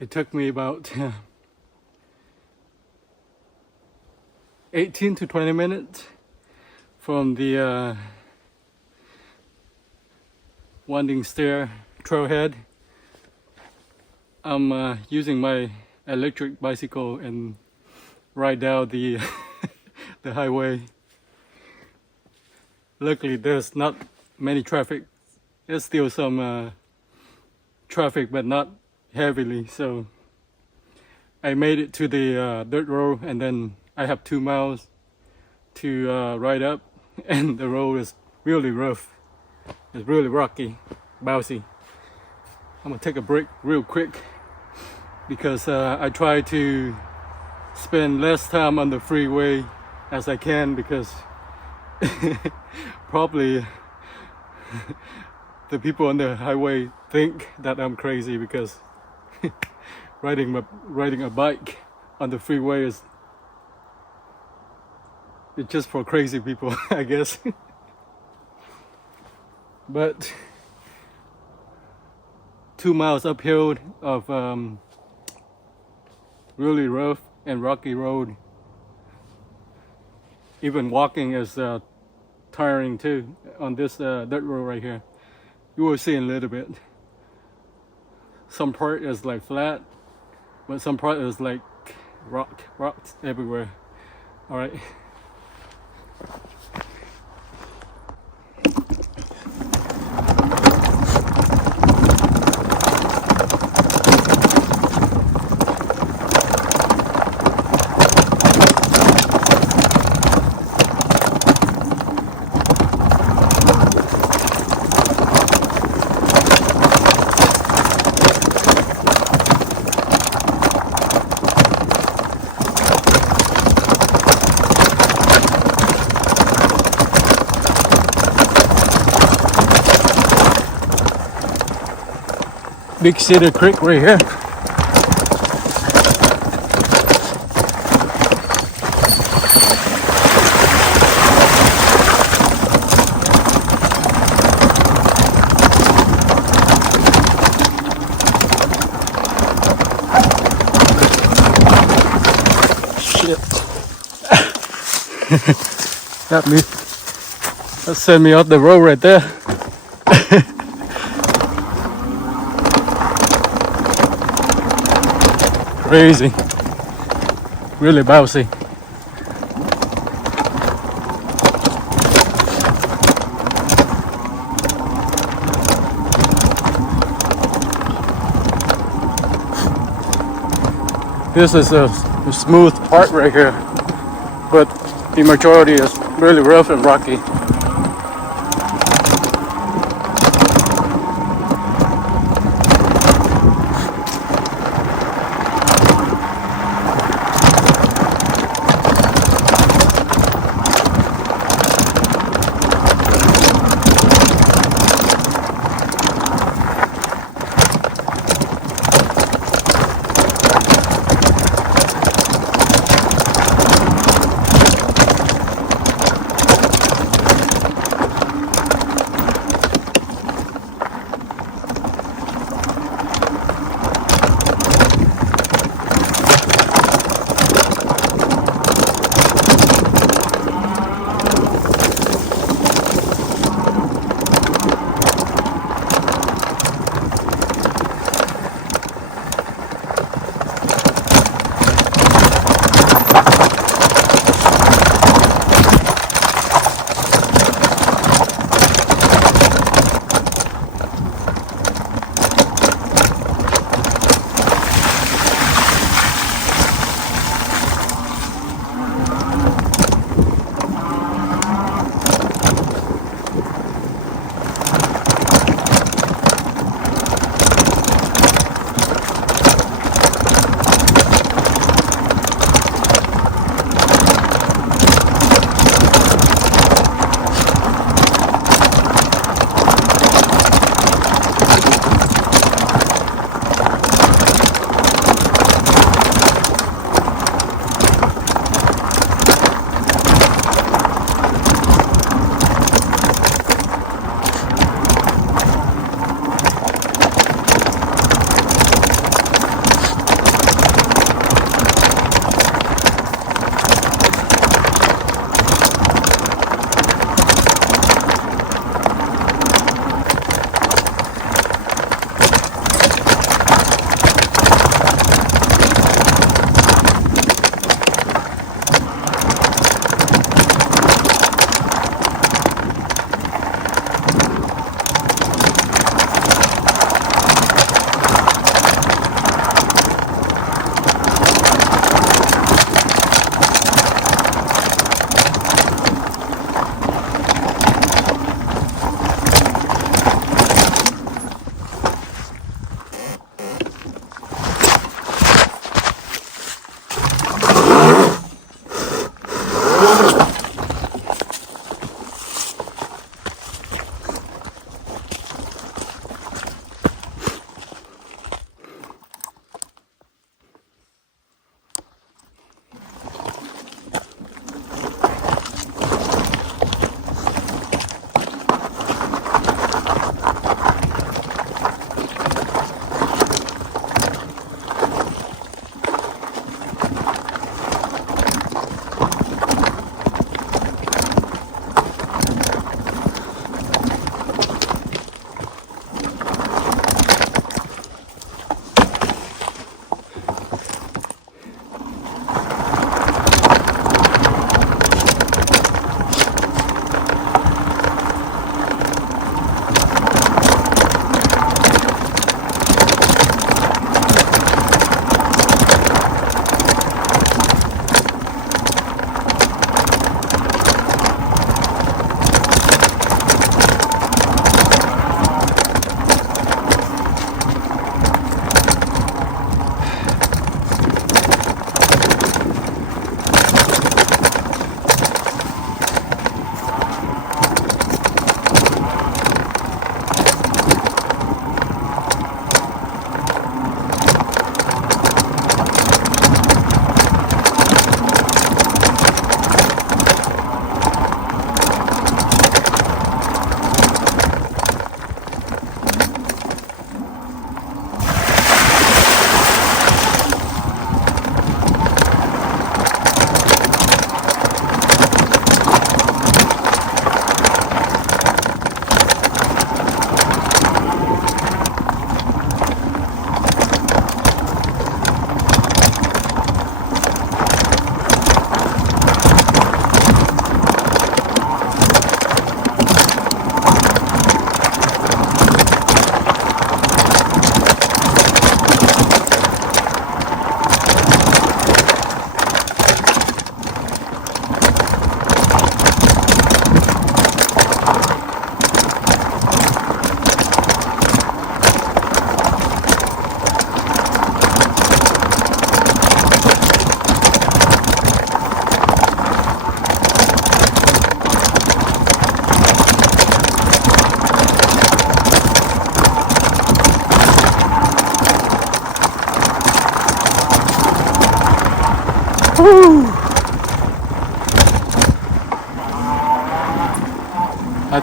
It took me about 18 to 20 minutes from the Winding Stair Trailhead. I'm using my electric bicycle and ride down the the highway. Luckily there's not many traffic. There's still some traffic, but not heavily, so I made it to the dirt road, and then I have 2 miles to ride up, and the road is really rough. It's really rocky, bouncy. I'm gonna take a break real quick because I try to spend less time on the freeway as I can, because probably the people on the highway think that I'm crazy, because riding a bike on the freeway it's just for crazy people, I guess. But 2 miles uphill of really rough and rocky road. Even walking is tiring too on this dirt road right here. You will see in a little bit. Some part is like flat, but some part is like rocks everywhere. All right. Big Cedar Creek right here. Shit. That sent me off the road right there. Crazy, really bouncy. This is a smooth part right here, but the majority is really rough and rocky.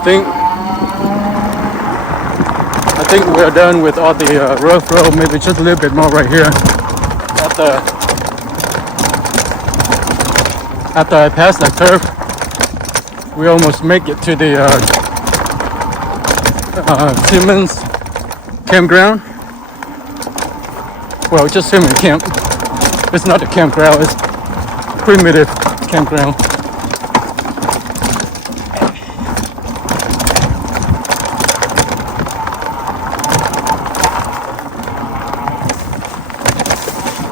I think we're done with all the rough road. Maybe just a little bit more right here. After I pass that curve, we almost make it to the Simmons campground. Well, just Simmons camp. It's not a campground. It's primitive campground.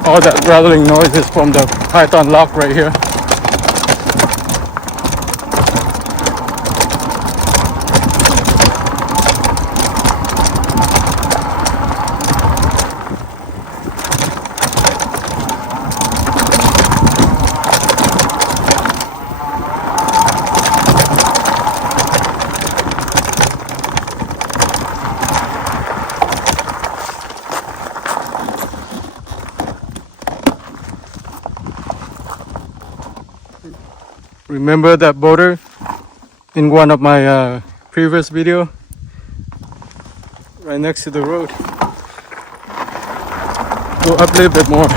All that rattling noise is from the python lock right here. Remember that boulder in one of my previous video? Right next to the road. Go up a little bit more.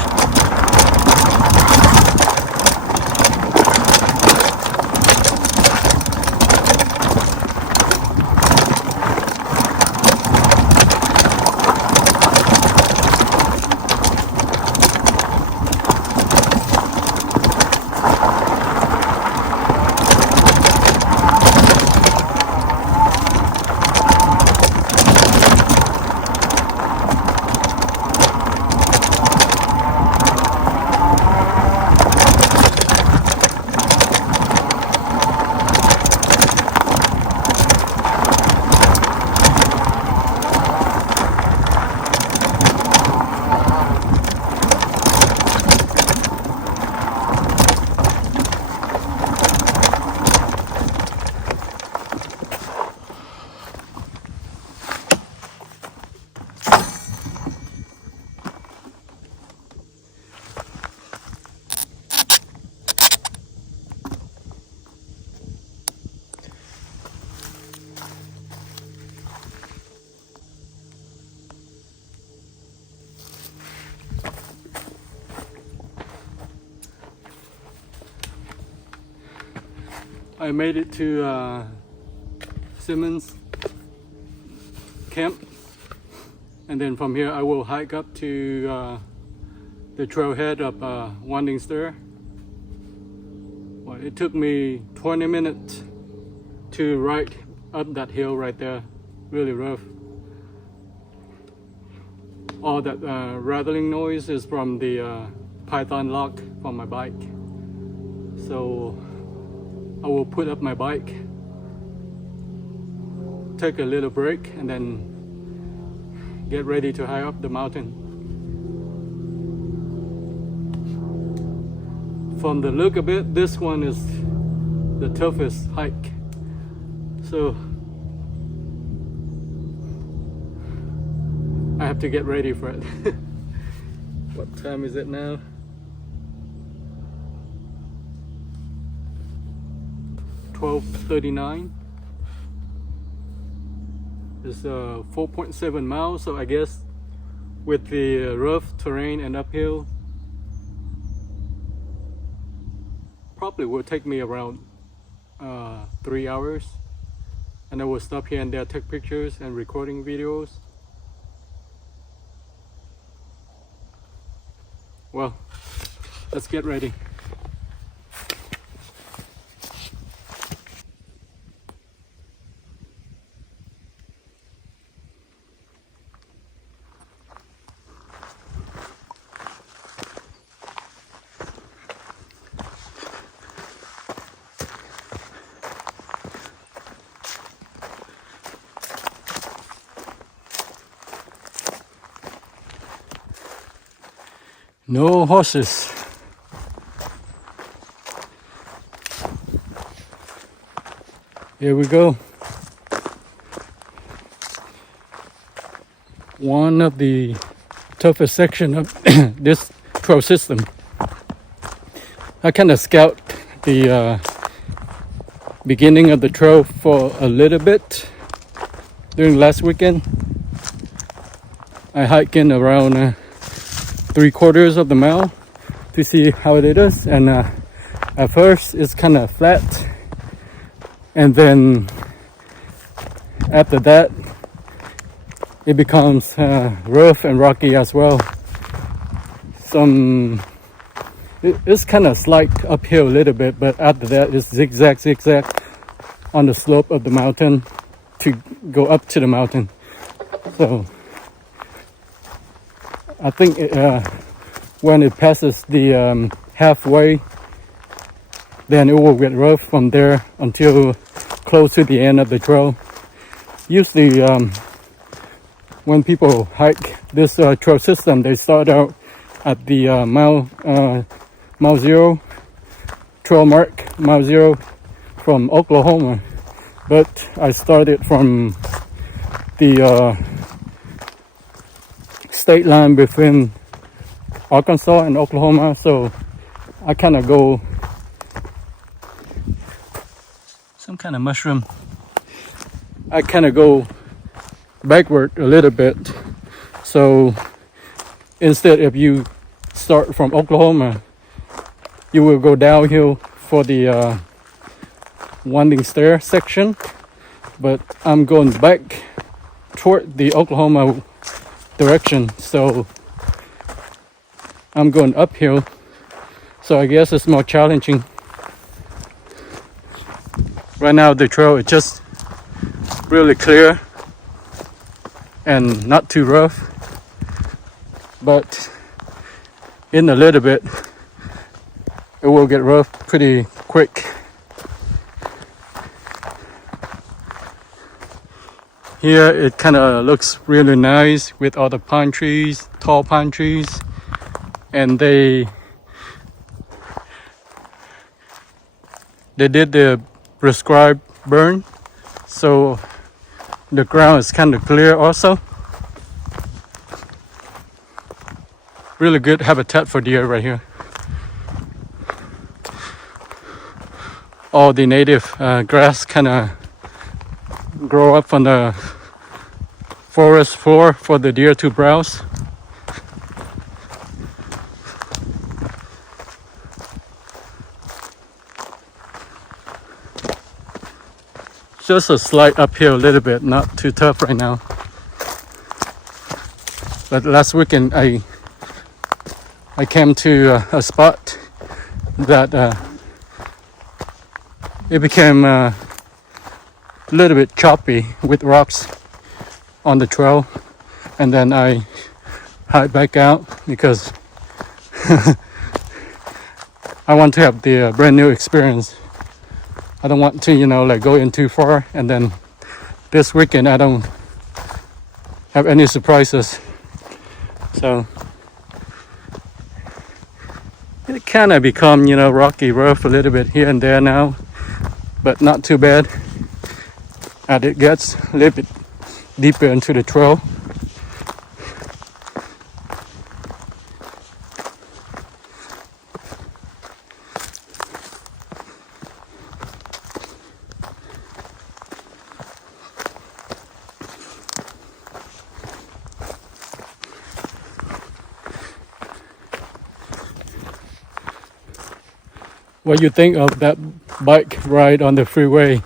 I made it to Simmons camp, and then from here I will hike up to the trailhead of Winding Stair. Well, it took me 20 minutes to ride up that hill right there, really rough. All that rattling noise is from the python lock from my bike. So I will put up my bike, take a little break, and then get ready to hike up the mountain. From the look of it, this one is the toughest hike. So I have to get ready for it. What time is it now? $12:39. It's 4.7 miles, so I guess with the rough terrain and uphill, probably will take me around 3 hours, and I will stop here and there, take pictures and recording videos. Well, let's get ready. No horses. Here we go. One of the toughest section of this trail system. I kind of scout the beginning of the trail for a little bit during last weekend. I hiked in around 3/4 of the mile to see how it is, and at first it's kind of flat, and then after that it becomes rough and rocky as well. It's kind of slight uphill a little bit, but after that it's zigzag on the slope of the mountain to go up to the mountain. So I think when it passes the halfway, then it will get rough from there until close to the end of the trail. Usually when people hike this trail system, they start out at the mile zero trail mark, mile zero from Oklahoma, but I started from the state line between Arkansas and Oklahoma, so I kind of go some kind of mushroom. I kind of go backward a little bit. So instead, if you start from Oklahoma, you will go downhill for the Winding Stair section, but I'm going back toward the Oklahoma direction, so I'm going uphill, so I guess it's more challenging. Right now the trail is just really clear and not too rough, but in a little bit it will get rough pretty quick. Here it kind of looks really nice with all the pine trees, tall pine trees, and they did the prescribed burn, so the ground is kind of clear also. Really good habitat for deer right here. All the native grass kind of grow up on the forest floor for the deer to browse. Just a slight uphill a little bit, not too tough right now. But last weekend I came to a spot that it became a little bit choppy with rocks on the trail, and then I hiked back out because I want to have the brand new experience. I don't want to, like go in too far, and then this weekend I don't have any surprises. So it kind of become, rocky, rough a little bit here and there now, but not too bad. As it gets a little bit deeper into the trail. What do you think of that bike ride on the freeway?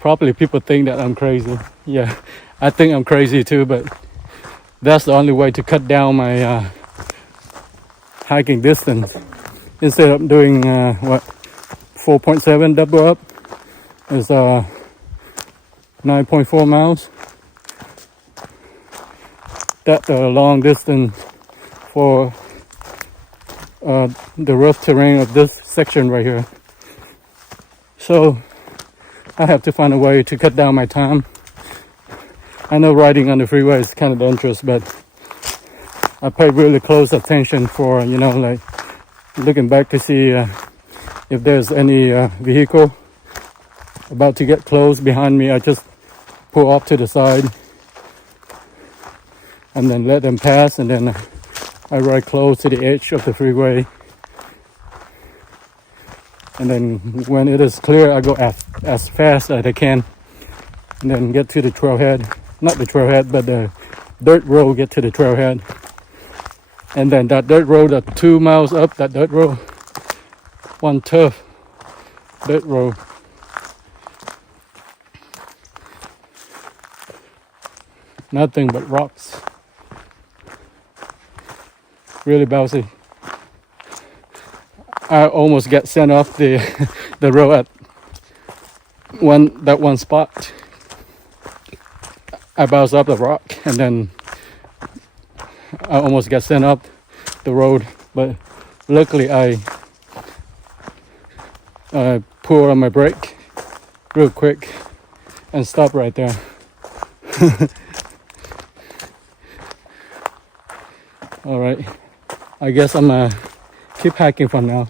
Probably people think that I'm crazy. Yeah, I think I'm crazy too, but that's the only way to cut down my hiking distance. Instead of doing 4.7 double up, is 9.4 miles. That's a long distance for the rough terrain of this section right here. So I have to find a way to cut down my time. I know riding on the freeway is kind of dangerous, but I pay really close attention for, like looking back to see if there's any vehicle about to get close behind me. I just pull off to the side and then let them pass, and then I ride close to the edge of the freeway. And then when it is clear, I go as fast as I can, and then get to the trailhead. Not the trailhead, but the dirt road, get to the trailhead. And then that dirt road, that 2 miles up, that dirt road, one tough dirt road. Nothing but rocks. Really bouncy. I almost get sent off the the road at one spot. I bounce up the rock and then I almost get sent up the road, but luckily I pull on my brake real quick and stop right there. All right, I guess I'm gonna keep hiking from now.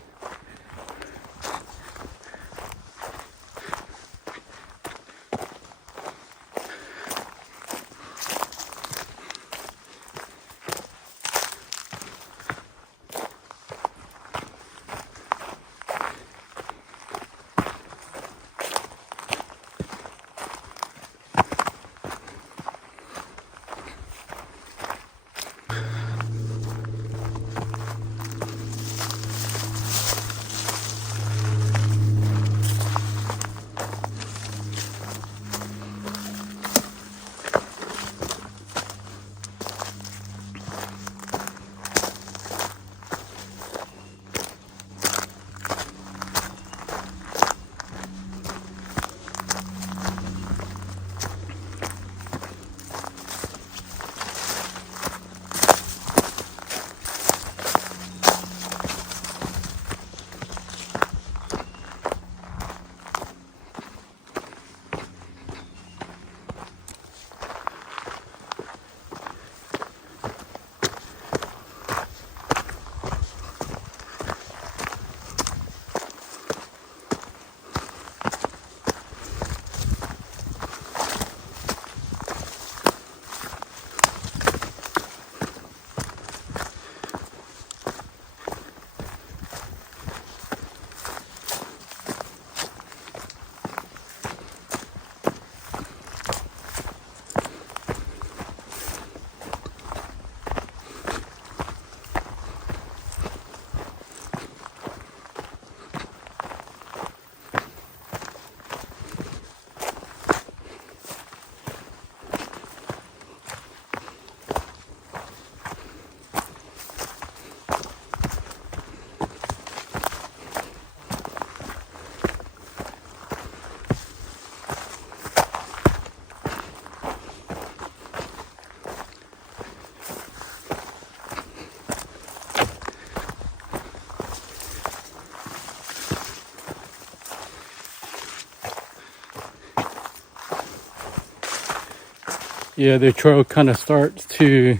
Yeah, the trail kind of starts to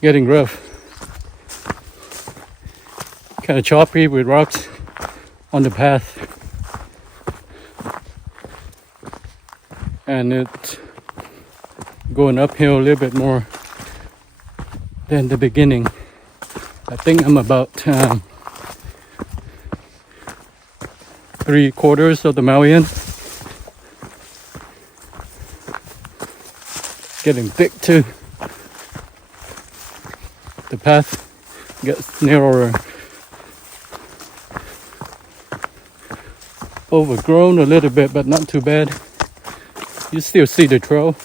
getting rough. Kind of choppy with rocks on the path. And it's going uphill a little bit more than the beginning. I think I'm about 3/4 of the mile in. Getting thick too. The path gets narrower. Overgrown a little bit, but not too bad. You still see the trail.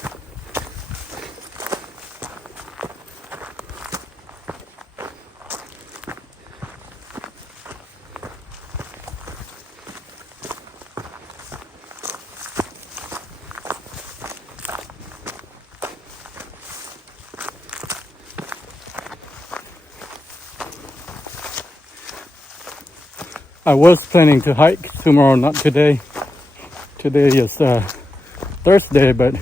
I was planning to hike tomorrow, not today. Today is Thursday, but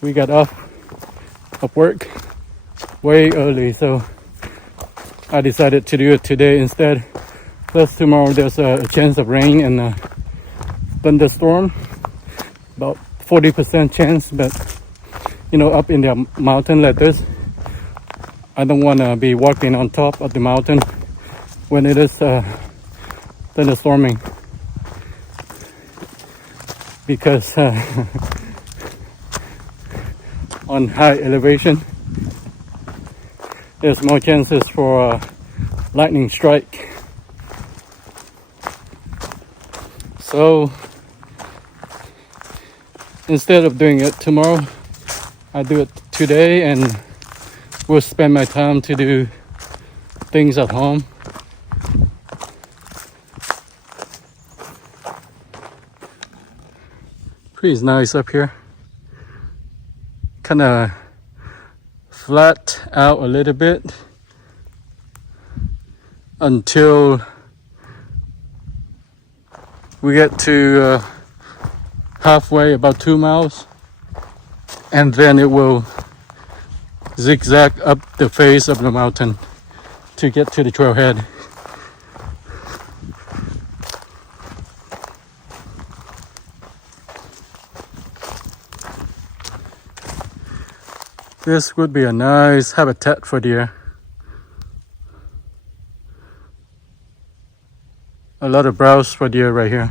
we got off of work way early, so I decided to do it today instead. Plus tomorrow there's a chance of rain and a thunderstorm, about 40% chance, but you know, up in the mountain like this, I don't want to be walking on top of the mountain when it is thunderstorming, because on high elevation there's more chances for lightning strike. So instead of doing it tomorrow, I do it today, and will spend my time to do things at home. Pretty nice up here. Kind of flat out a little bit until we get to halfway, about 2 miles, and then it will zigzag up the face of the mountain to get to the trailhead. This would be a nice habitat for deer. A lot of browse for deer right here.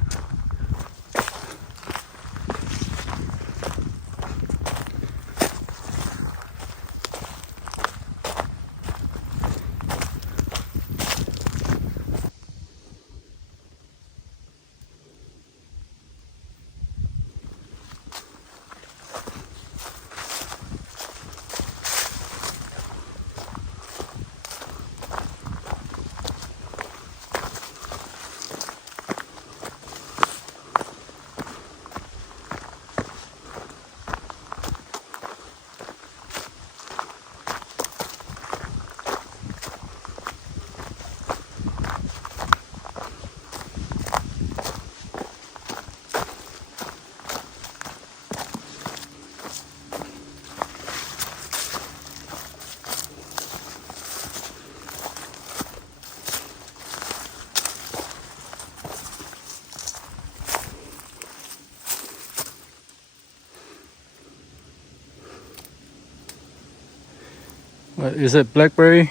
What is it? Blackberry?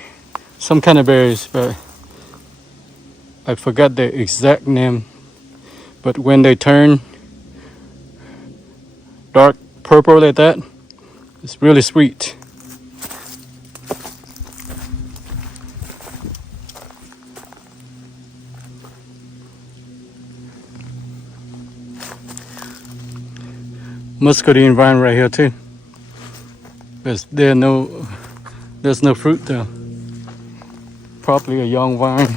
Some kind of berries, but I forgot the exact name. But when they turn dark purple like that, it's really sweet. Muscadine vine right here too. But there's no fruit though. Probably a young vine.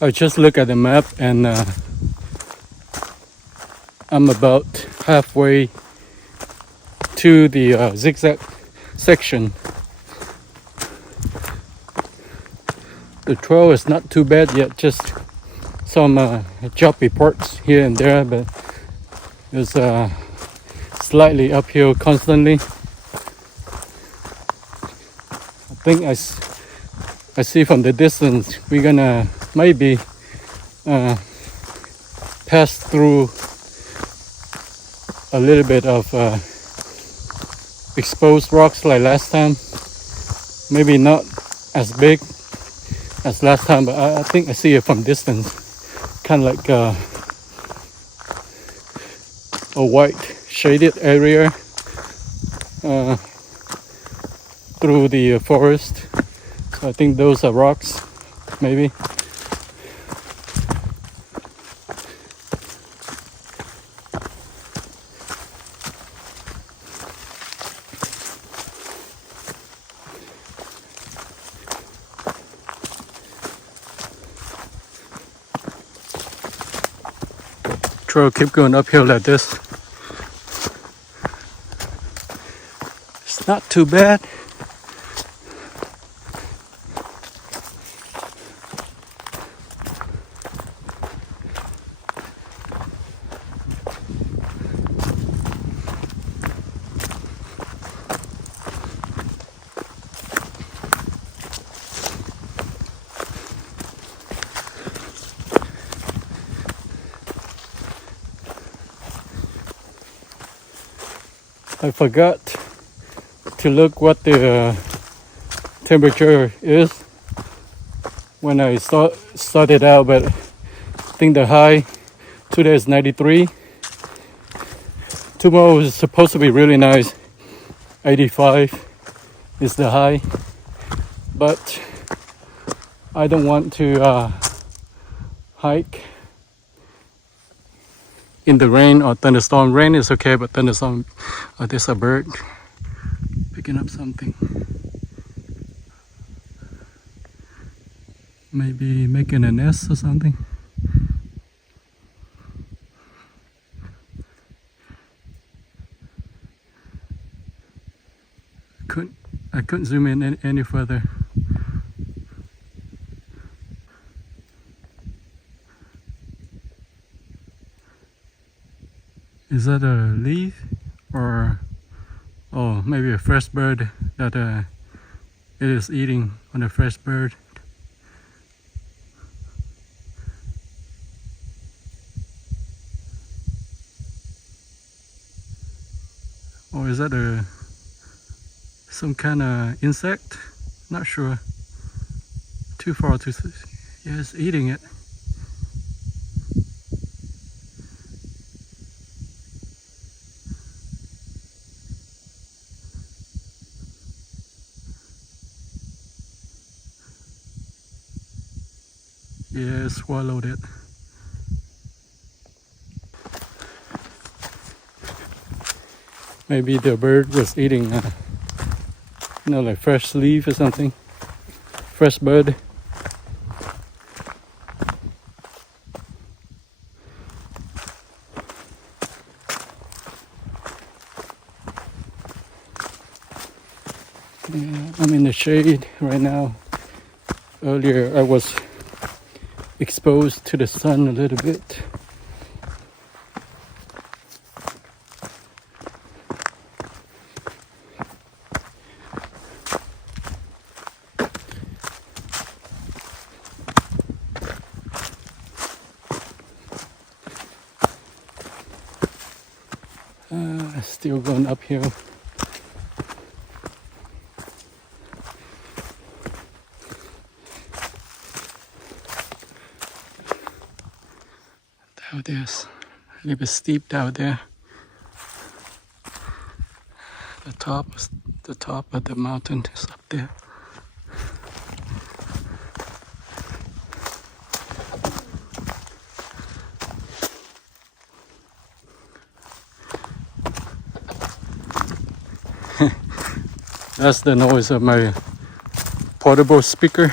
I just look at the map, and I'm about halfway to the zigzag section. The trail is not too bad yet, just some choppy parts here and there, but it's slightly uphill constantly. I think I see from the distance we're gonna maybe pass through a little bit of exposed rocks like last time. Maybe not as big as last time, but I think I see it from distance, kind of like a white shaded area through the forest. So I think those are rocks, maybe. Trail keep going uphill like this. It's not too bad. I forgot to look what the temperature is when I started out, but I think the high today is 93. Tomorrow is supposed to be really nice. 85 is the high, but I don't want to hike in the rain or thunderstorm. Rain is okay, but thunderstorm, there's a bird picking up something. Maybe making a nest or something. I couldn't zoom in any further. Is that a leaf or maybe a fresh bird that it is eating on a fresh bird? Or is that some kind of insect? Not sure. Too far to see. Yeah, it's eating it. Yeah, it swallowed it. Maybe the bird was eating, like fresh leaf or something. Fresh bird. Yeah, I'm in the shade right now. Earlier I was exposed to the sun a little bit. Still going uphill. Down there's a little bit steep down there. The top of the mountain is up there. That's the noise of my portable speaker.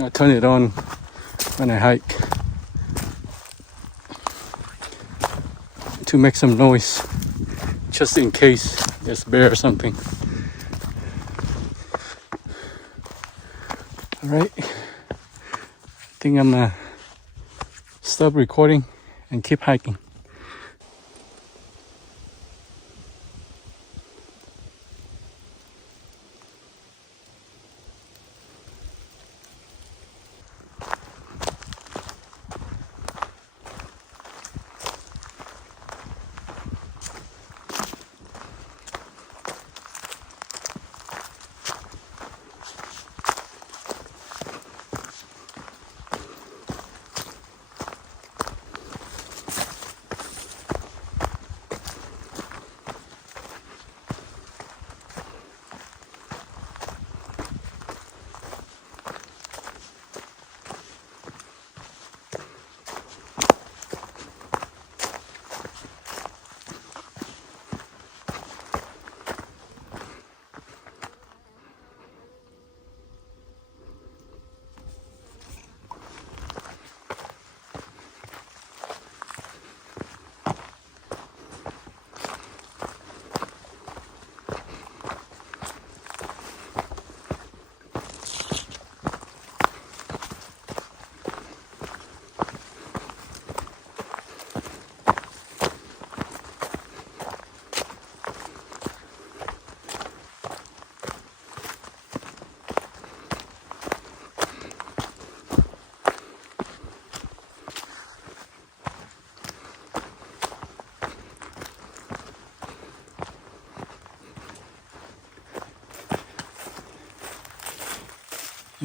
I turn it on when I hike to make some noise, just in case there's bear or something. Alright, I think I'm gonna stop recording and keep hiking.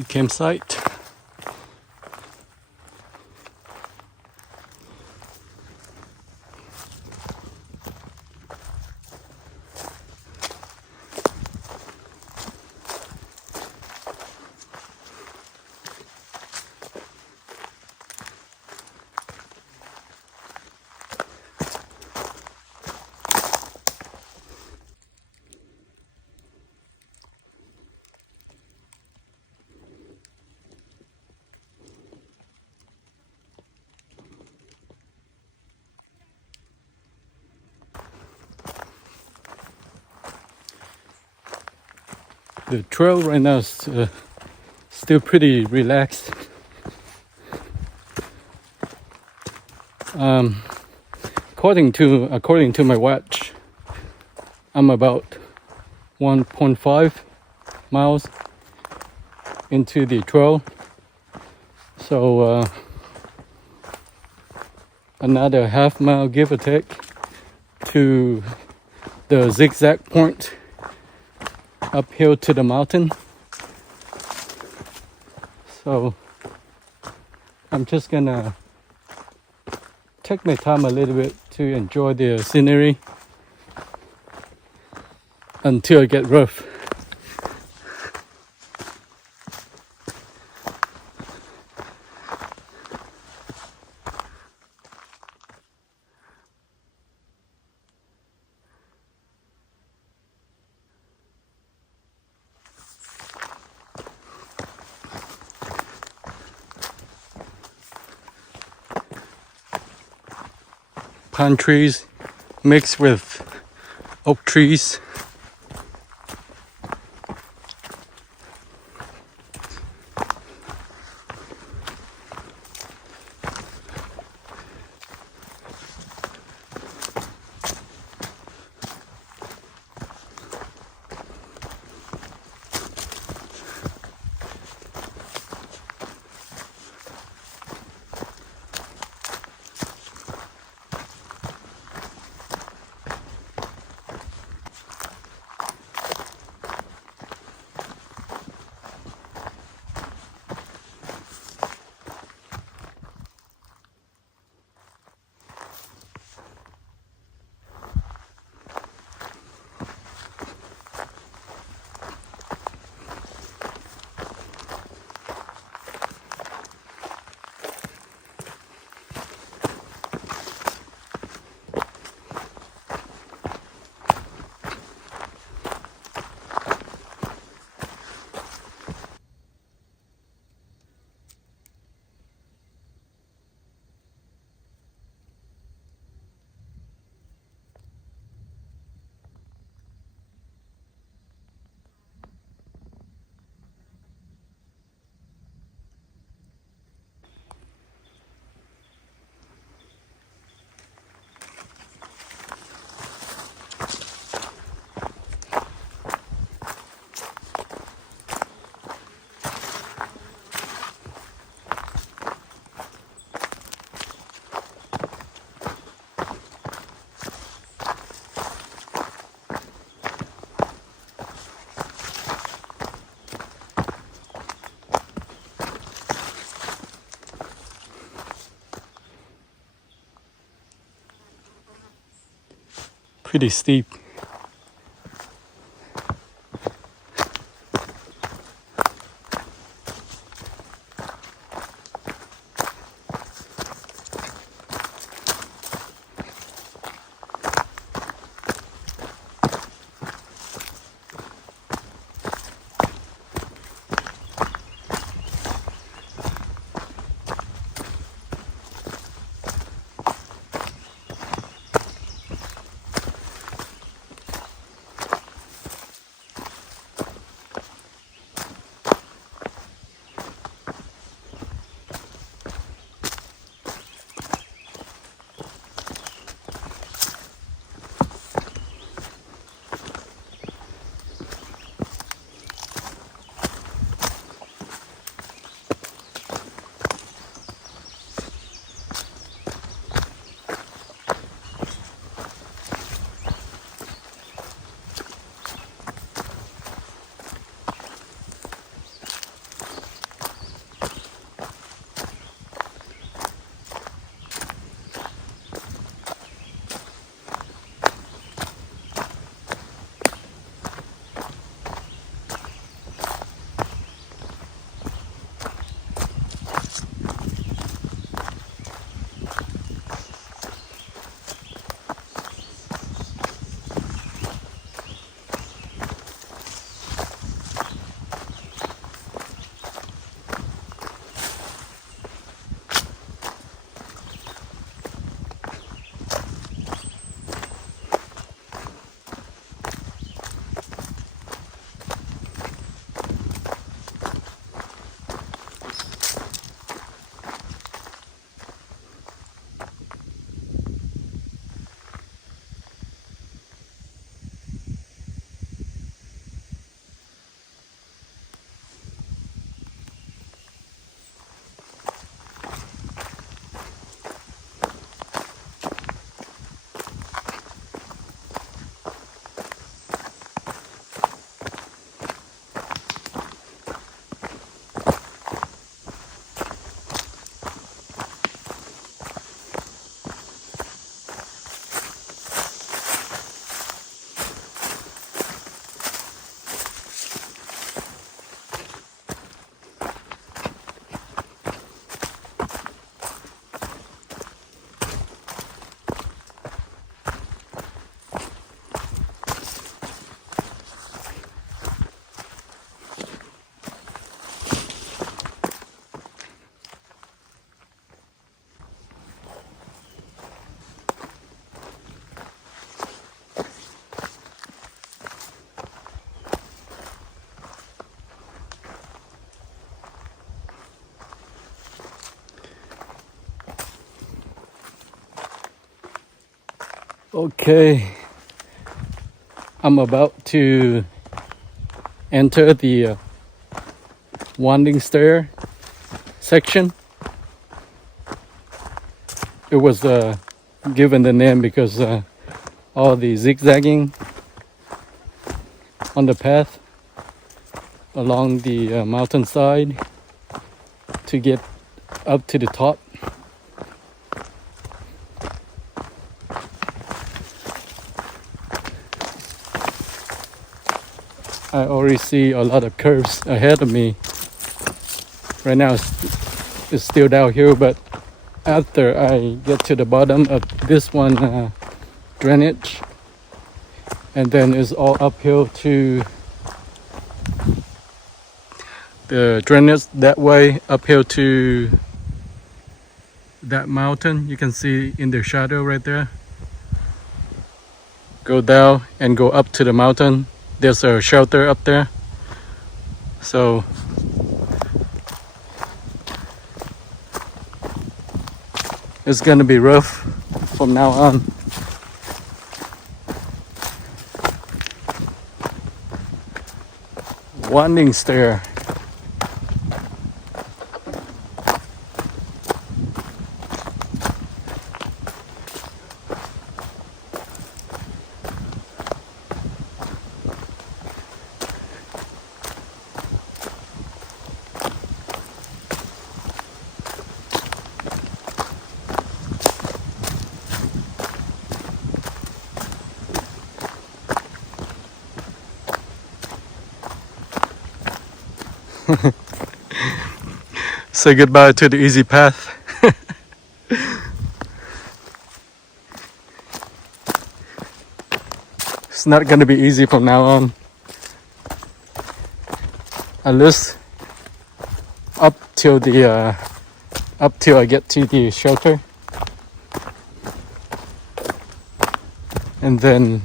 the campsite. The trail right now is still pretty relaxed. According to my watch, I'm about 1.5 miles into the trail, so another half mile, give or take, to the zigzag point uphill to the mountain. So I'm just gonna take my time a little bit to enjoy the scenery until it gets rough. Pine trees mixed with oak trees. Pretty steep. Okay, I'm about to enter the Winding Stair section. It was given the name because all the zigzagging on the path along the mountainside to get up to the top. I already see a lot of curves ahead of me. Right now it's still downhill, but after I get to the bottom of this one drainage, and then it's all uphill to the drainage that way, uphill to that mountain you can see in the shadow right there. Go down and go up to the mountain. There's a shelter up there, so it's gonna be rough from now on. Winding Stair. Say goodbye to the easy path. It's not gonna be easy from now on. At least up till I get to the shelter, and then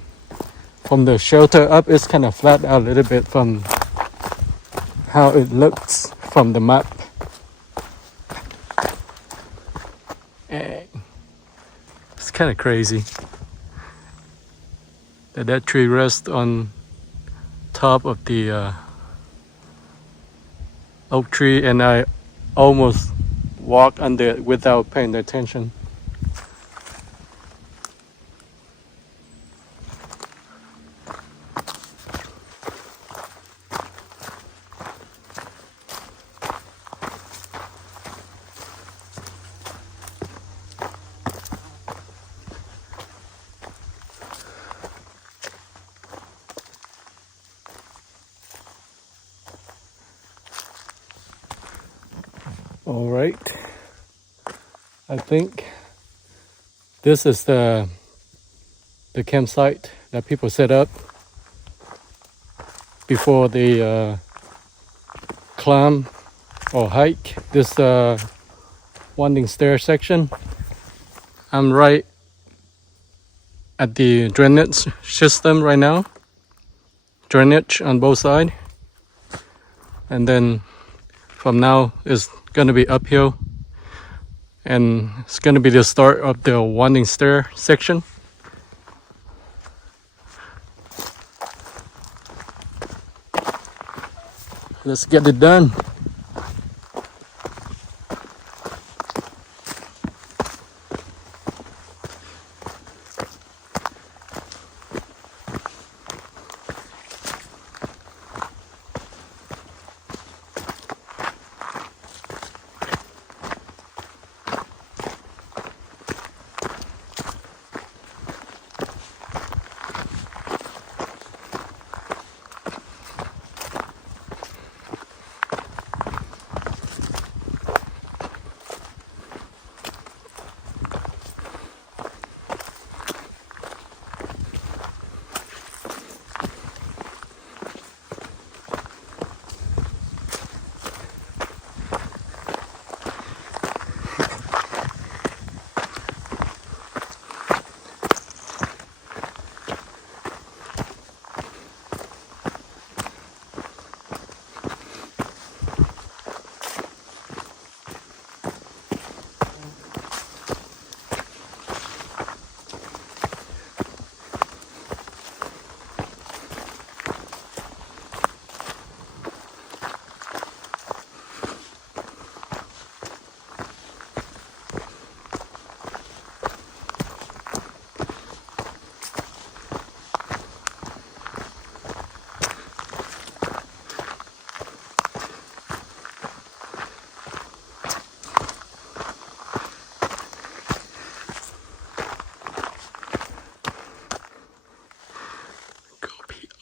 from the shelter up, it's kind of flat out a little bit from how it looks from the map. It's kind of crazy that tree rests on top of the oak tree, and I almost walk under it without paying attention. All right, I think this is the campsite that people set up before they climb or hike this Winding Stair section. I'm right at the drainage system right now. Drainage on both sides, and then from now it's gonna be uphill, and it's gonna be the start of the Winding Stair section. Let's get it done.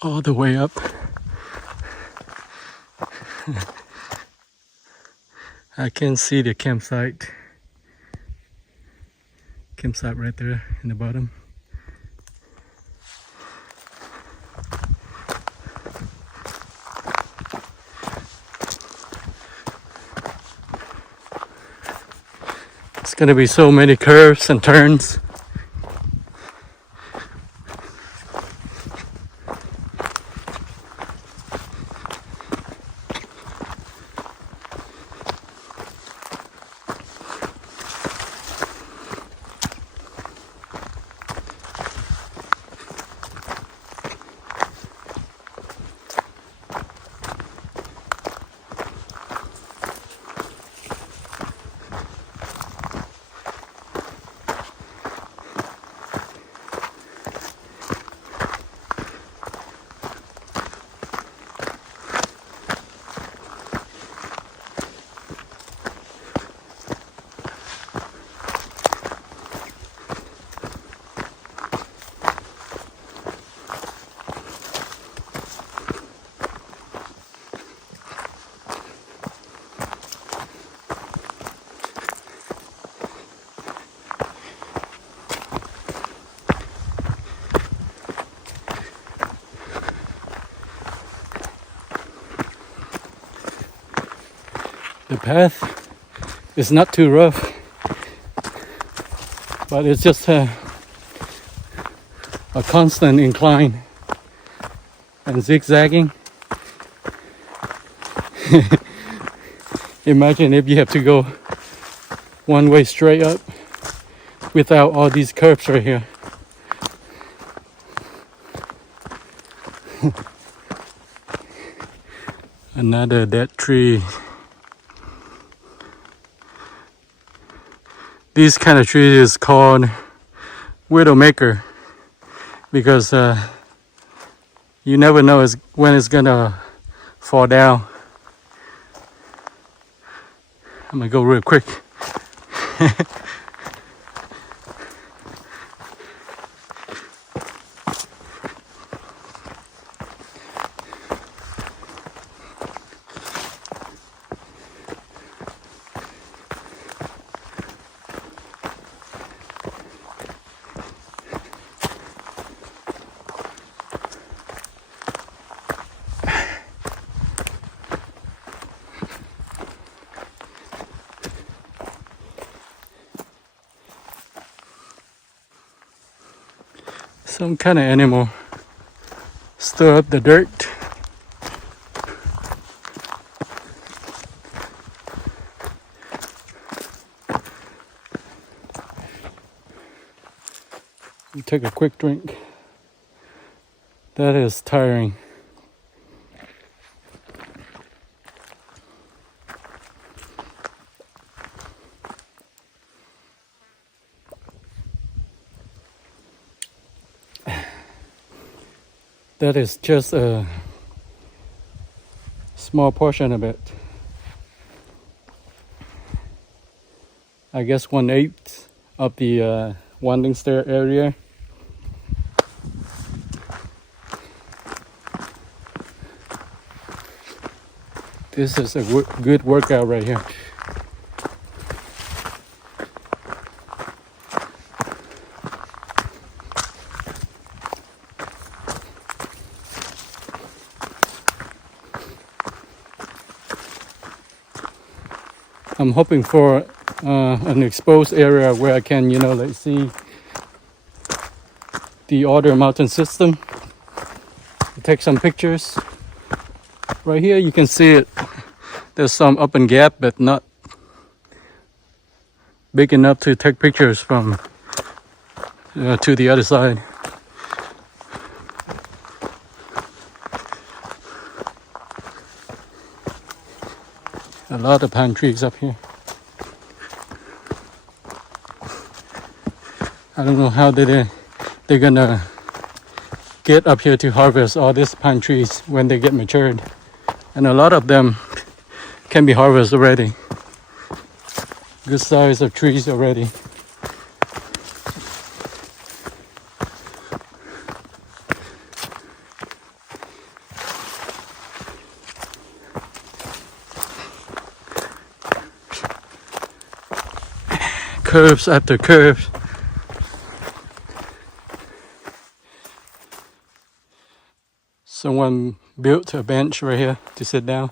all the way up. I can see the campsite right there in the bottom. It's gonna be so many curves and turns. The path is not too rough, but it's just a constant incline and zigzagging. Imagine if you have to go one way straight up without all these curves right here. Another dead tree. This kind of tree is called widowmaker because you never know when it's gonna fall down. I'm gonna go real quick. Some kind of animal stir up the dirt. Take a quick drink. That is tiring. That is just a small portion of it. I guess 1/8 of the Winding Stair area. This is a good workout right here. I'm hoping for an exposed area where I can, like see the other mountain system. Take some pictures. Right here you can see it. There's some open gap, but not big enough to take pictures from to the other side. A lot of pine trees up here. I don't know how they're gonna get up here to harvest all these pine trees when they get matured. And a lot of them can be harvested already. Good size of trees already. curves after curves. Someone built a bench right here to sit down.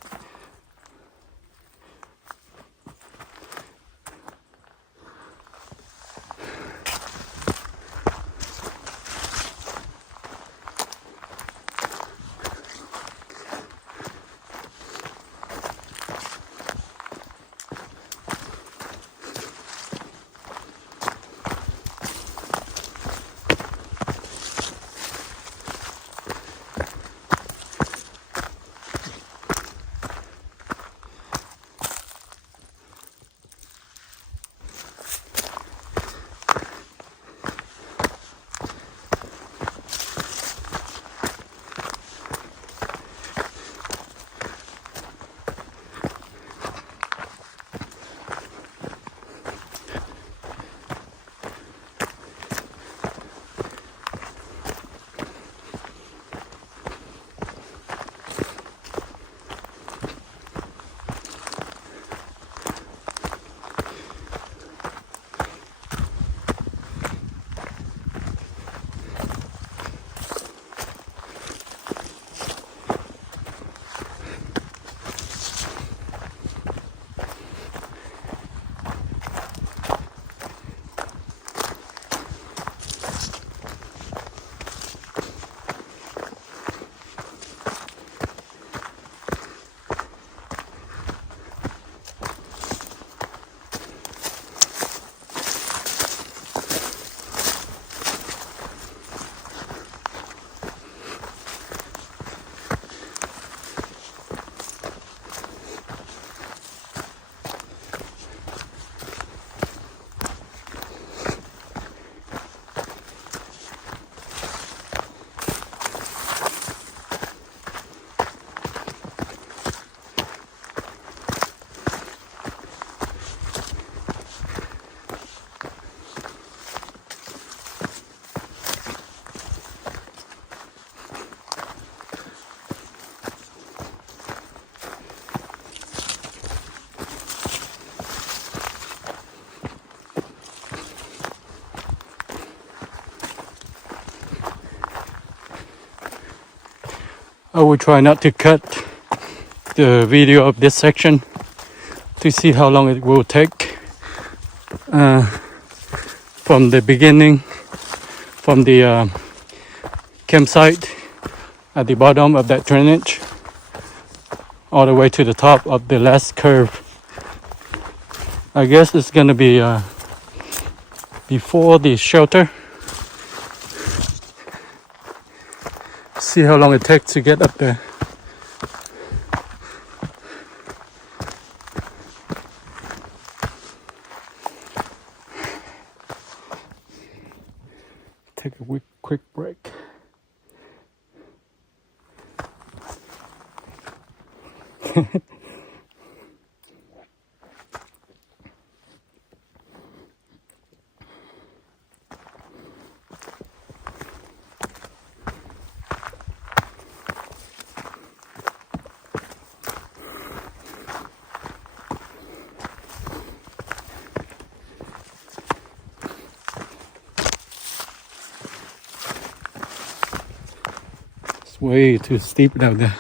I will try not to cut the video of this section to see how long it will take from the beginning, from the campsite at the bottom of that drainage all the way to the top of the last curve. I guess it's gonna be before the shelter. See how long it takes to get up there. Take a quick break. It's way too steep down there.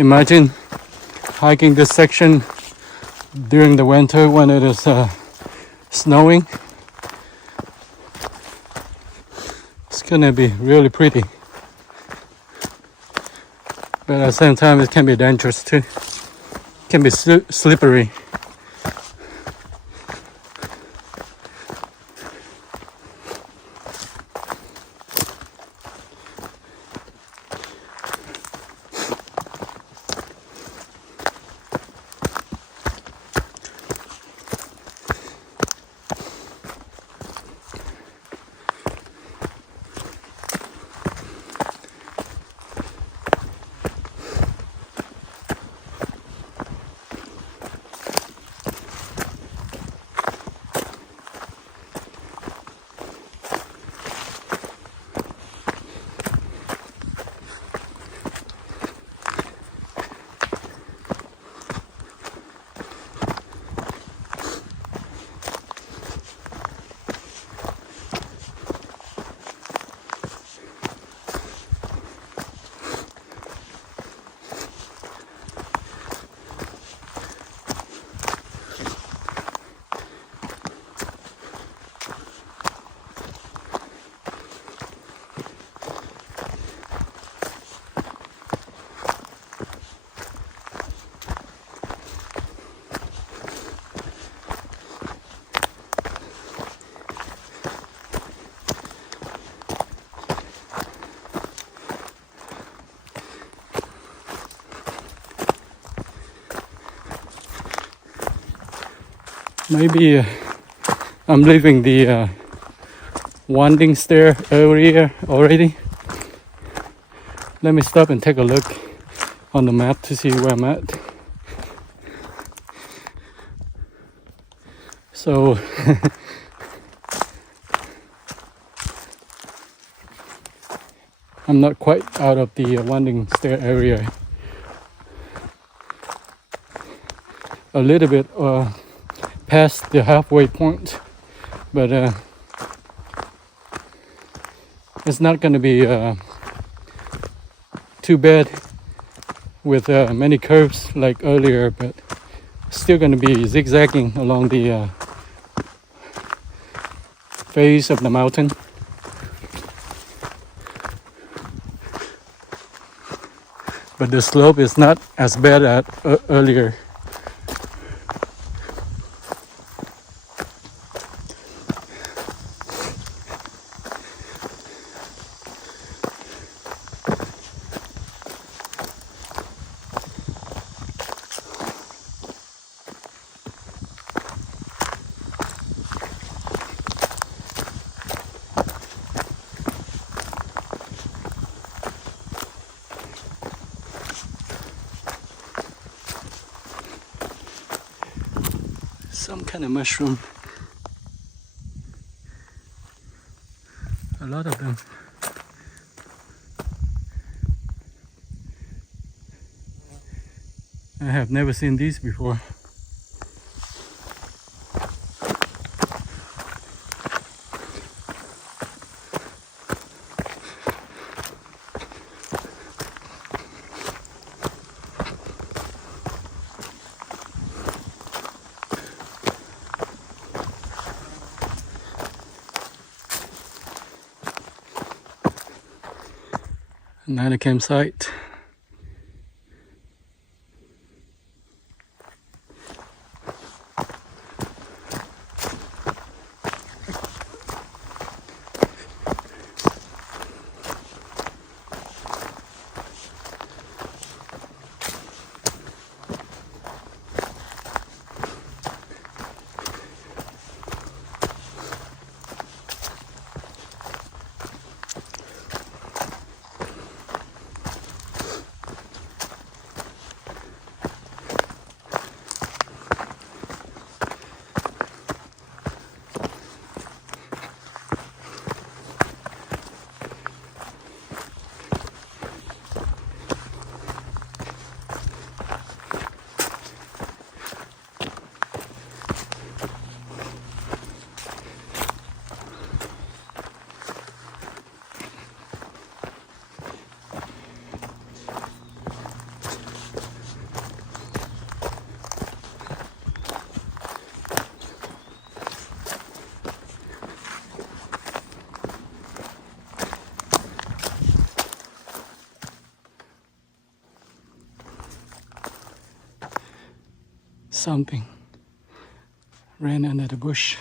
Imagine hiking this section during the winter when it is snowing. It's gonna be really pretty, but at the same time it can be dangerous too. It can be slippery. Maybe I'm leaving the Winding Stair area already. Let me stop and take a look on the map to see where I'm at. So I'm not quite out of the Winding Stair area. A little bit past the halfway point, but it's not going to be too bad with many curves like earlier, but still going to be zigzagging along the face of the mountain. But the slope is not as bad as earlier. Some kind of mushroom. A lot of them. I have never seen these before. Another campsite. something ran under the bush.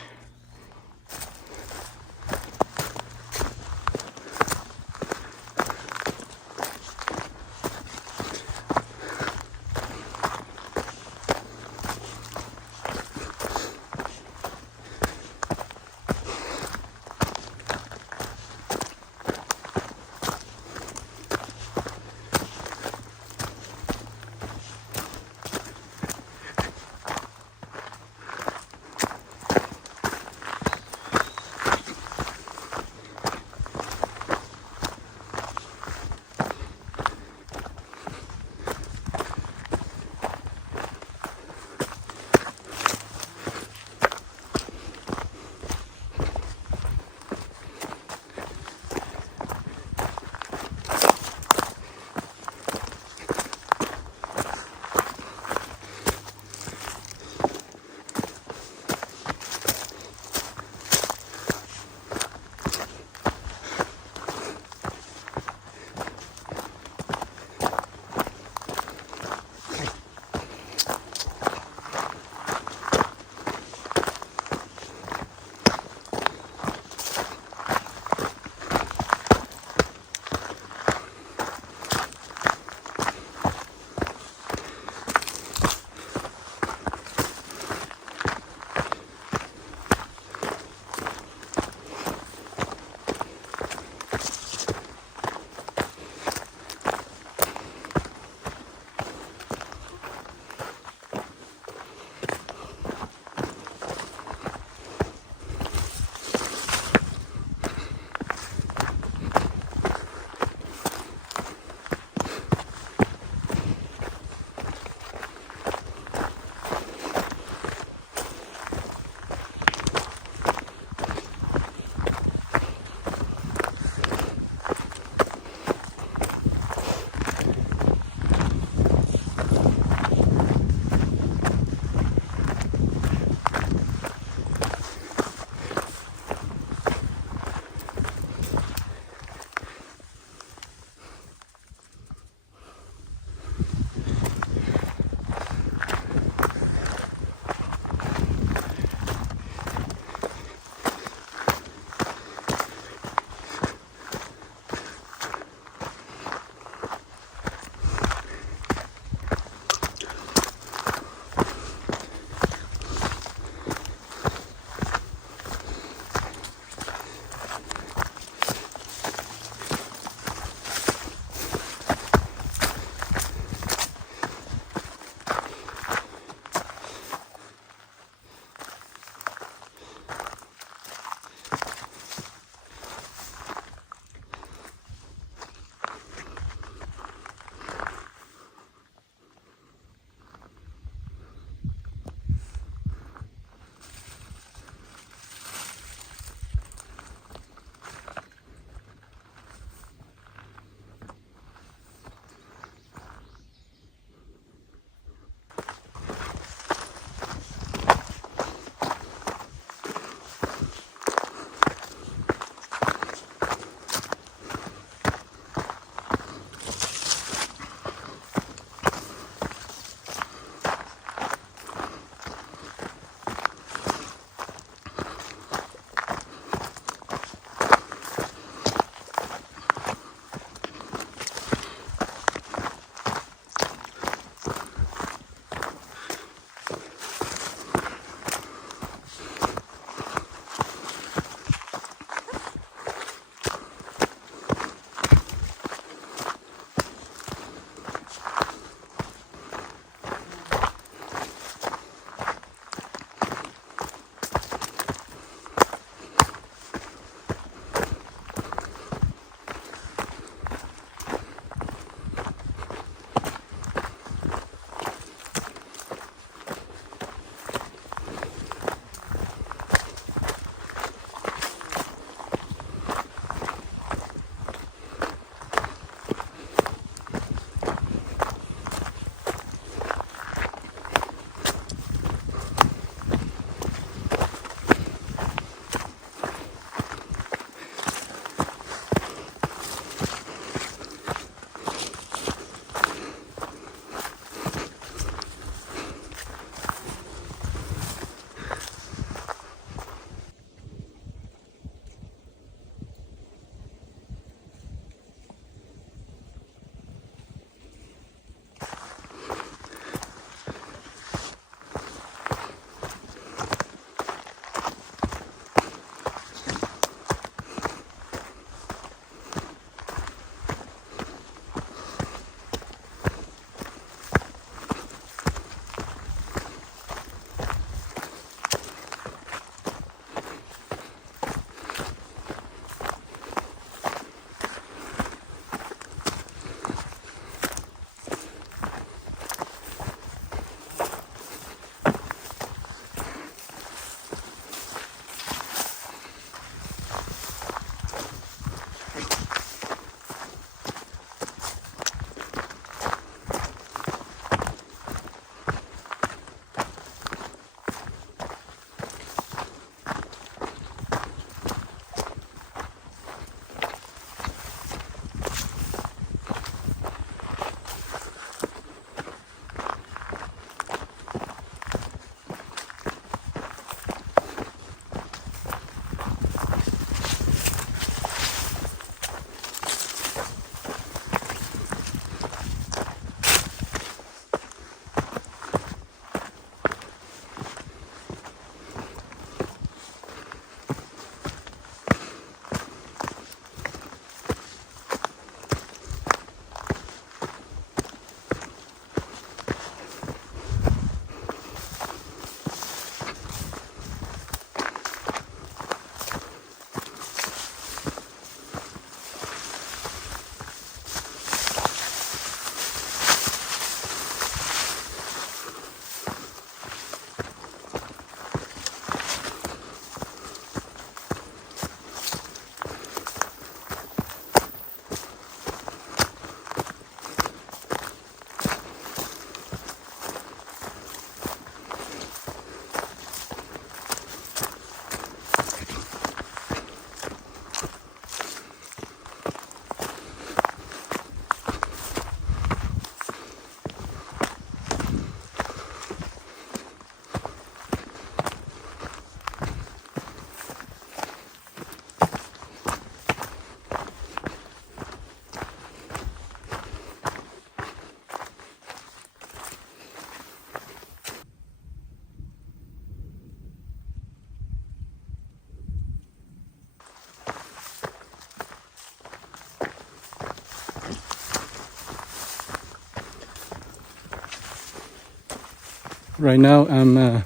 Right now I'm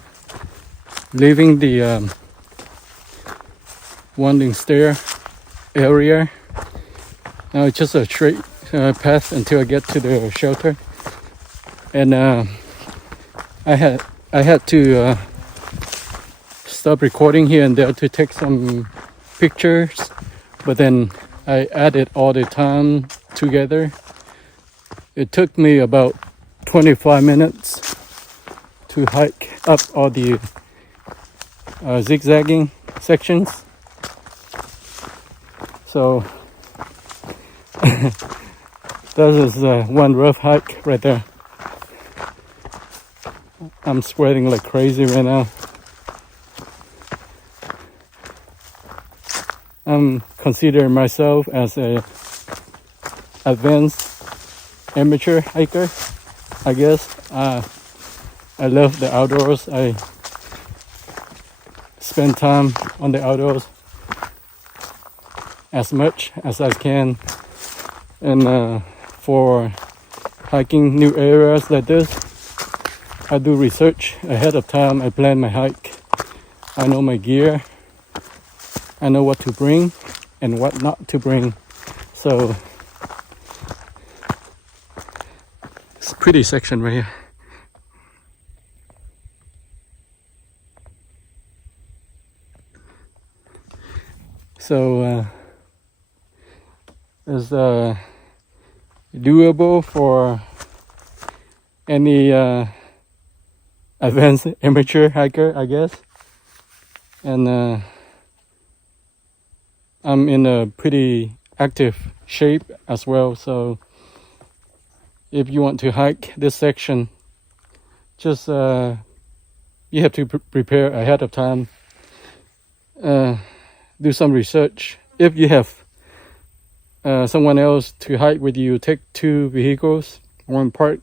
leaving the Winding Stair area. Now it's just a straight path until I get to the shelter. And I had to stop recording here and there to take some pictures, but then I added all the time together. It took me about 25 minutes to hike up all the zigzagging sections. So that is one rough hike right there. I'm sweating like crazy right now. I'm considering myself as a advanced amateur hiker, I guess. I love the outdoors. I spend time on the outdoors as much as I can. And for hiking new areas like this, I do research ahead of time. I plan my hike. I know my gear. I know what to bring and what not to bring. So it's a pretty section right here. So it's doable for any advanced amateur hiker, I guess. And I'm in a pretty active shape as well. So if you want to hike this section, just you have to prepare ahead of time. Do some research. If you have someone else to hike with you, take 2 vehicles, one part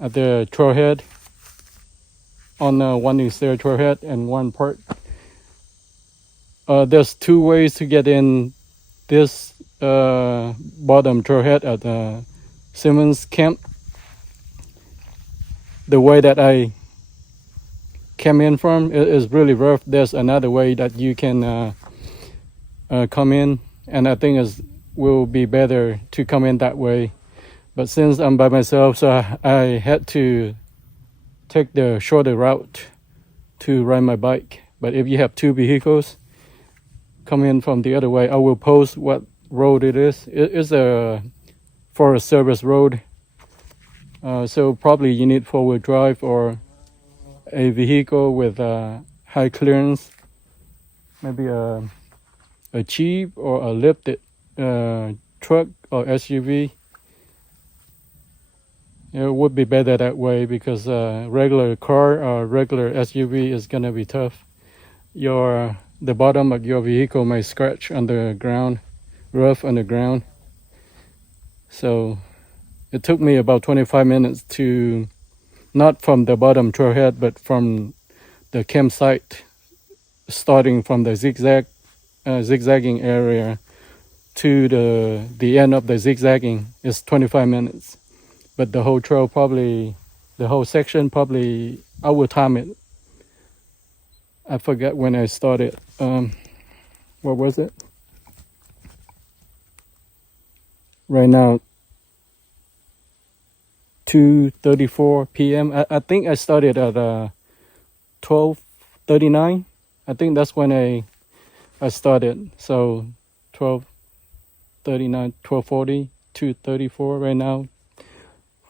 at the trailhead on Winding Stair Trailhead and one part. There's 2 ways to get in this bottom trailhead at the Simmons camp. The way that I came in from is really rough. There's another way that you can come in, and I think it will be better to come in that way. But since I'm by myself, so I had to take the shorter route to ride my bike. But if you have 2 vehicles, come in from the other way. I will post what road it is. It is a Forest Service road. So probably you need 4-wheel drive or a vehicle with high clearance, maybe a Jeep or a lifted truck or SUV. It would be better that way because regular car or regular SUV is gonna be tough. The bottom of your vehicle may scratch on the ground, rough on the ground. So it took me about 25 minutes to, not from the bottom trailhead, but from the campsite, starting from the zigzagging area to the end of the zigzagging is 25 minutes. But the whole trail the whole section I will time it. I forgot when I started. What was it? Right now, 2:34 p.m. I think I started at 12:39. I think that's when I started. So 12:39, 12:40, 2:34 right now.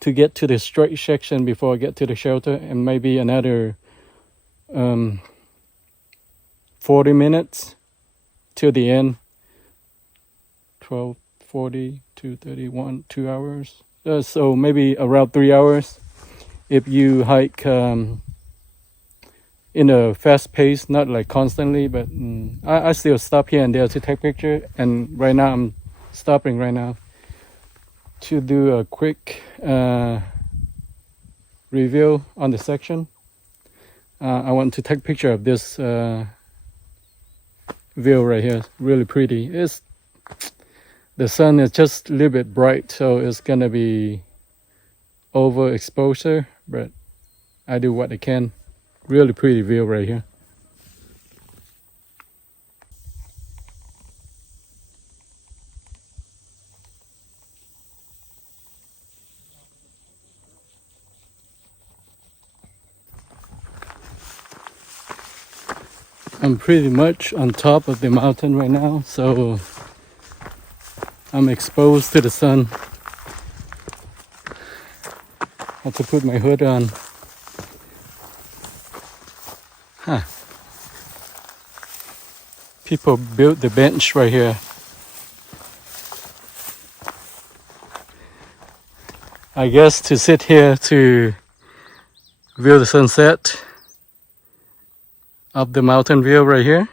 To get to the straight section before I get to the shelter, and maybe another 40 minutes till the end. 12:40, 2:31, 2 hours. So maybe around 3 hours if you hike in a fast pace, not like constantly, but I still stop here and there to take picture. And right now I'm stopping right now to do a quick review on the section. I want to take picture of this view right here. It's really pretty. The sun is just a little bit bright, so it's gonna be overexposure, but I do what I can. Really pretty view right here. I'm pretty much on top of the mountain right now, so I'm exposed to the sun. I have to put my hood on. Huh. People built the bench right here. I guess to sit here to view the sunset up the mountain view right here.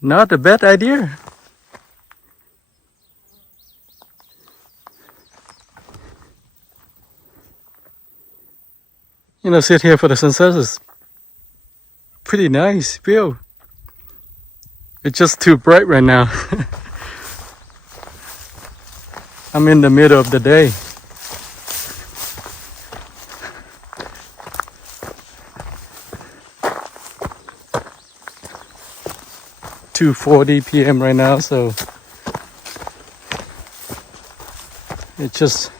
Not a bad idea. You know, sit here for the sunset is pretty nice view. It's just too bright right now. I'm in the middle of the day. (2:40 p.m. right now, so it's just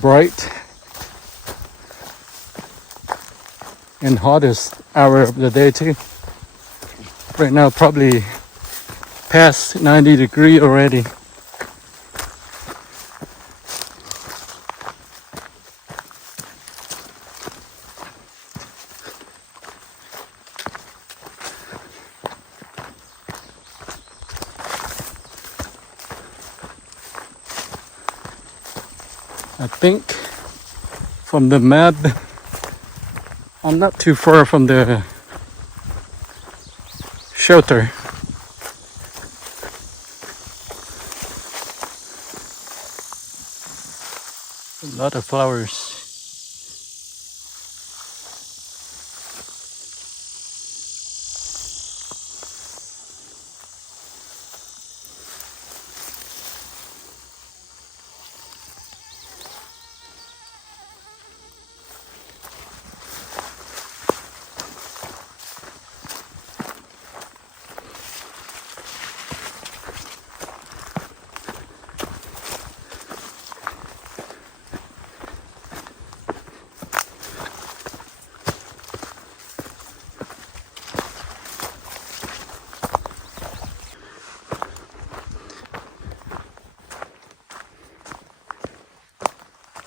bright and hottest hour of the day too. Right now probably past 90 degrees already. I think from the map, I'm not too far from the shelter. A lot of flowers.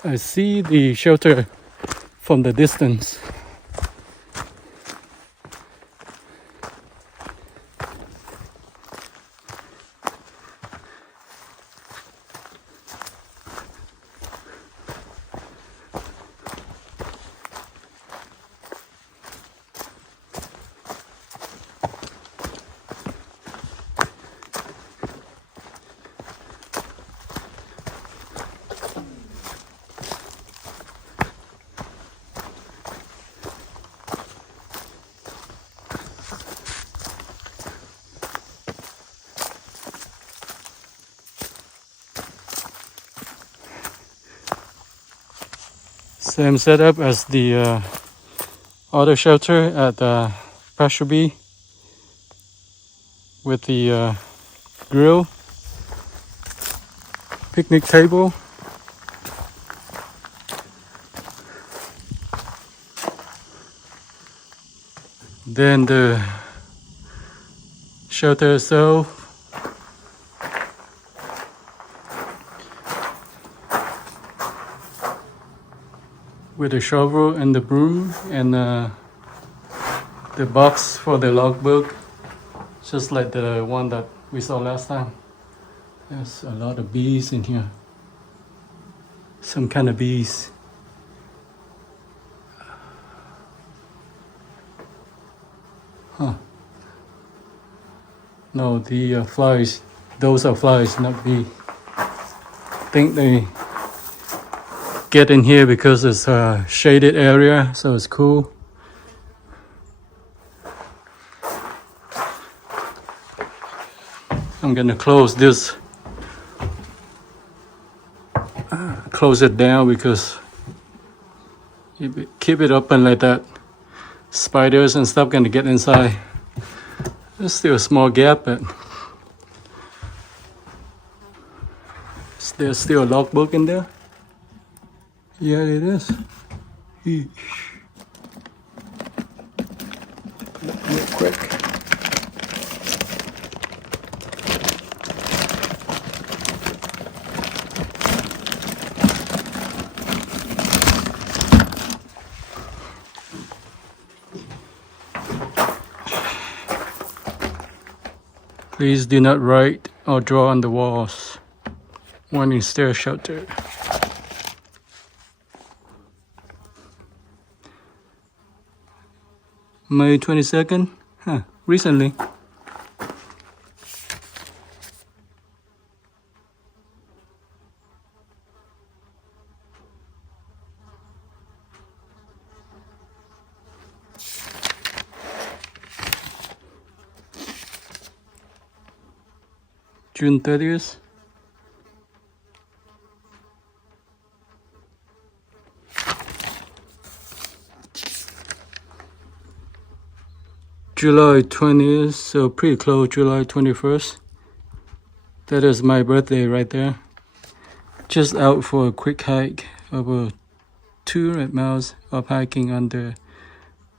I see the shelter from the distance. Same setup as the other shelter at Pashubbe with the grill, picnic table. Then the shelter itself. With the shovel and the broom and the box for the logbook, just like the one that we saw last time. There's a lot of bees in here. Some kind of bees. Huh. No, the flies. Those are flies, not bees. I think they get in here because it's a shaded area, so it's cool. I'm gonna close this close it down because if you keep it open like that, spiders and stuff gonna get inside. There's still a small gap, but there's still a logbook in there. Yeah, it is. Real quick. Please do not write or draw on the walls. Winding Stair shelter. May 22nd? Huh, recently. June 30th. July 20th, so pretty close, July 21st. That is my birthday right there. Just out for a quick hike, over 200 miles of hiking on the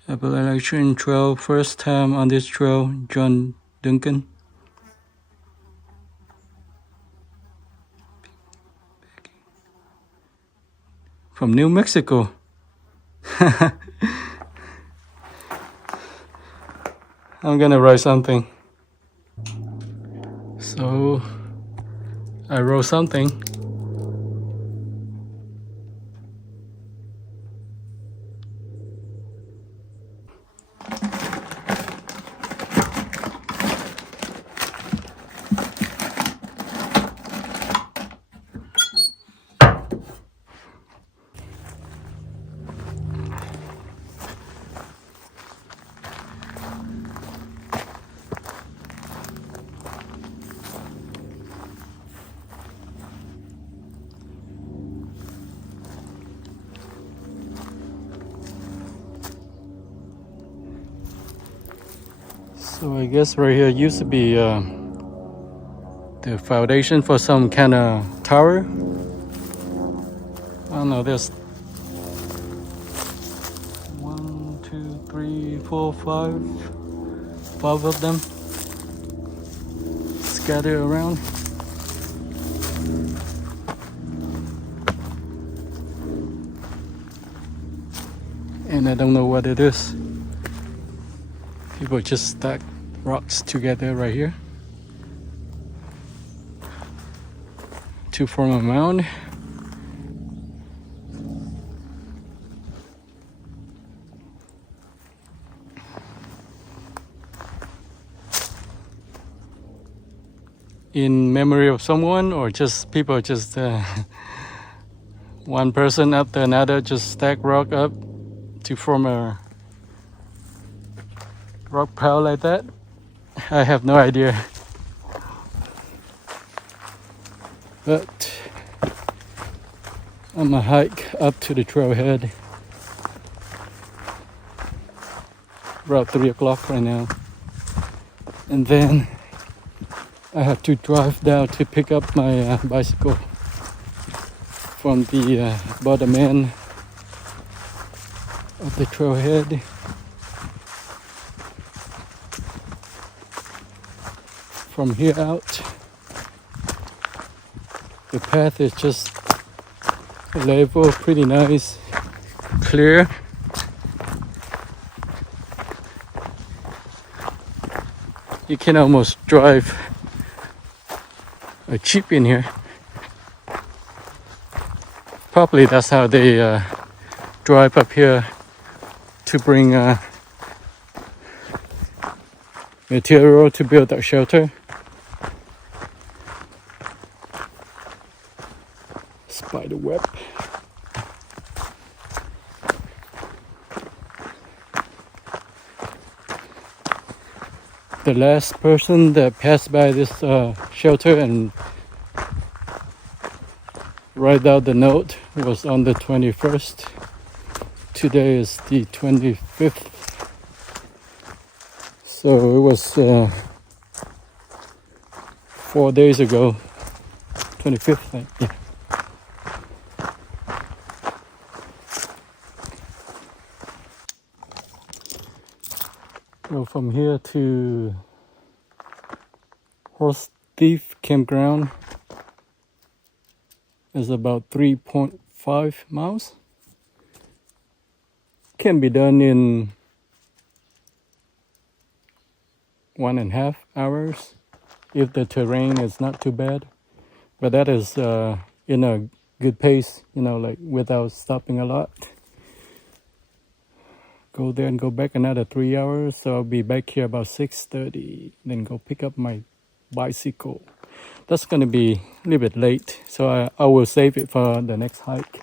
Appalachian Trail. First time on this trail, John Duncan. From New Mexico. I'm gonna write something. So I wrote something. So I guess right here used to be the foundation for some kind of tower. I don't know, there's 1, 2, 3, 4, 5 of them scattered around. And I don't know what it is. People just stack rocks together right here to form a mound. In memory of someone, or just people just one person after another just stack rock up to form a rock pile like that. I have no idea. But I'm gonna hike up to the trailhead. About 3 o'clock right now. And then I have to drive down to pick up my bicycle from the bottom end of the trailhead. From here out, the path is just level, pretty nice, clear. You can almost drive a Jeep in here. Probably that's how they drive up here to bring material to build that shelter. Spider web. The last person that passed by this shelter and write out the note. It was on the 21st. Today is the 25th. So it was 4 days ago. 25th, yeah. So from here to Horse Thief Campground is about 3.5 miles. Can be done in 1.5 hours if the terrain is not too bad. But that is in a good pace, you know, like without stopping a lot. Go there and go back another 3 hours. So I'll be back here about 6:30. Then go pick up my bicycle. That's gonna be a little bit late, so I will save it for the next hike.